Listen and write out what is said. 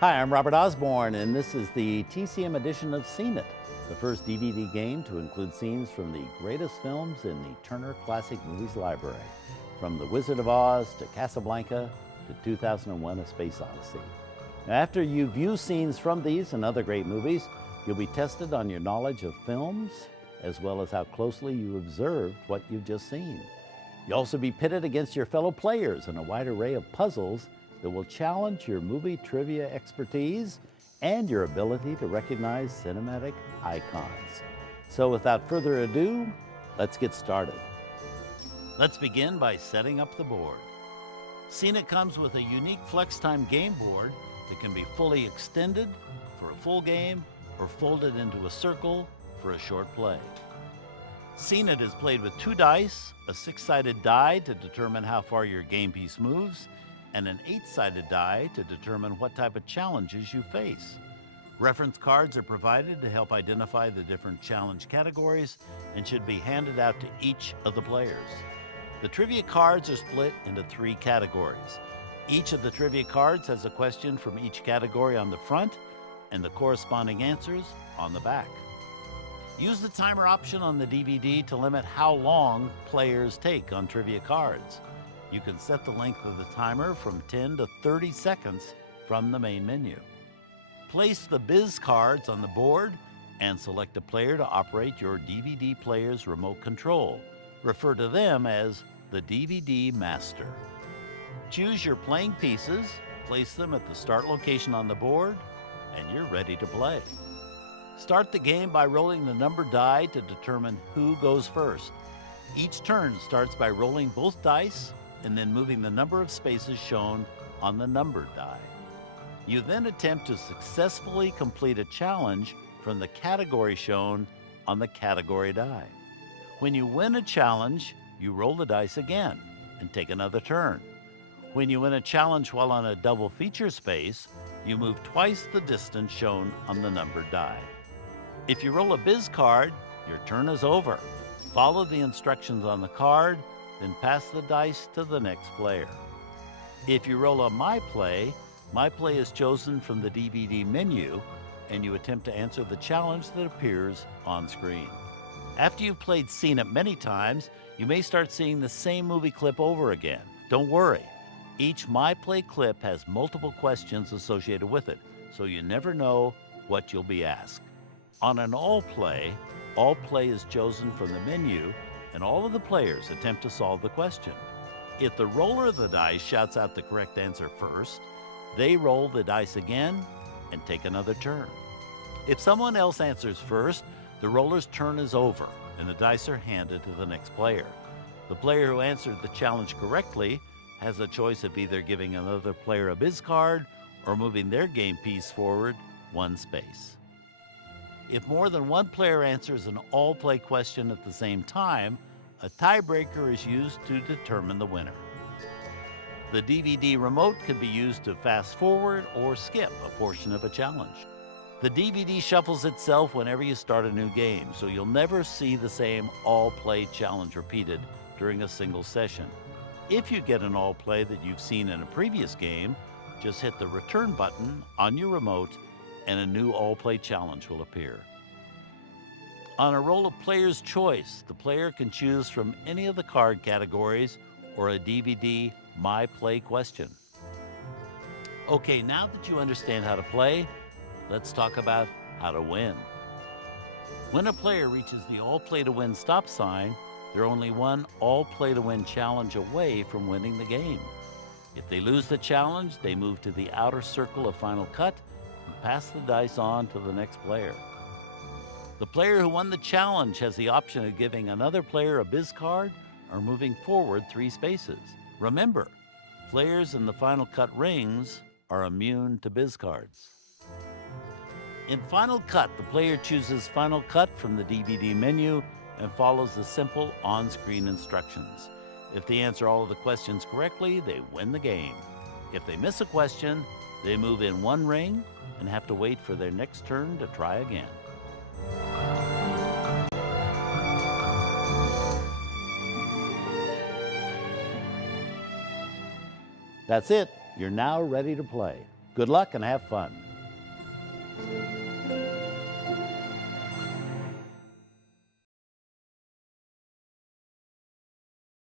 Hi, I'm Robert Osborne, and this is the TCM edition of Seen It, the first DVD game to include scenes from the greatest films in the Turner Classic Movies library, from The Wizard of Oz to Casablanca to 2001: A Space Odyssey. Now, after you view scenes from these and other great movies, you'll be tested on your knowledge of films, as well as how closely you observed what you've just seen. You'll also be pitted against your fellow players in a wide array of puzzles that will challenge your movie trivia expertise and your ability to recognize cinematic icons. So without further ado, let's get started. Let's begin by setting up the board. Seen It comes with a unique FlexTime game board that can be fully extended for a full game or folded into a circle for a short play. Seen It is played with 2 dice, a 6-sided die to determine how far your game piece moves, and an 8-sided die to determine what type of challenges you face. Reference cards are provided to help identify the different challenge categories and should be handed out to each of the players. The trivia cards are split into 3 categories. Each of the trivia cards has a question from each category on the front and the corresponding answers on the back. Use the timer option on the DVD to limit how long players take on trivia cards. You can set the length of the timer from 10 to 30 seconds from the main menu. Place the biz cards on the board and select a player to operate your DVD player's remote control. Refer to them as the DVD master. Choose your playing pieces, place them at the start location on the board, and you're ready to play. Start the game by rolling the number die to determine who goes first. Each turn starts by rolling both dice and then moving the number of spaces shown on the numbered die. You then attempt to successfully complete a challenge from the category shown on the category die. When you win a challenge, you roll the dice again and take another turn. When you win a challenge while on a double feature space, you move twice the distance shown on the numbered die. If you roll a biz card, your turn is over. Follow the instructions on the card, then pass the dice to the next player. If you roll a My Play is chosen from the DVD menu, and you attempt to answer the challenge that appears on screen. After you've played Seen It many times, you may start seeing the same movie clip over again. Don't worry. Each My Play clip has multiple questions associated with it, so you never know what you'll be asked. On an all play is chosen from the menu, and all of the players attempt to solve the question. If the roller of the dice shouts out the correct answer first, they roll the dice again and take another turn. If someone else answers first, the roller's turn is over and the dice are handed to the next player. The player who answered the challenge correctly has a choice of either giving another player a biz card or moving their game piece forward 1 space. If more than one player answers an all-play question at the same time, a tiebreaker is used to determine the winner. The DVD remote can be used to fast forward or skip a portion of a challenge. The DVD shuffles itself whenever you start a new game, so you'll never see the same all-play challenge repeated during a single session. If you get an all-play that you've seen in a previous game, just hit the return button on your remote and a new all-play challenge will appear. On a roll of player's choice, the player can choose from any of the card categories or a DVD My Play question. Okay, now that you understand how to play, let's talk about how to win. When a player reaches the all play to win stop sign, they're only one all play to win challenge away from winning the game. If they lose the challenge, they move to the outer circle of final cut and pass the dice on to the next player. The player who won the challenge has the option of giving another player a biz card or moving forward 3 spaces. Remember, players in the final cut rings are immune to biz cards. In Final Cut, the player chooses Final Cut from the DVD menu and follows the simple on-screen instructions. If they answer all of the questions correctly, they win the game. If they miss a question, they move in 1 ring and have to wait for their next turn to try again. That's it. You're now ready to play. Good luck and have fun.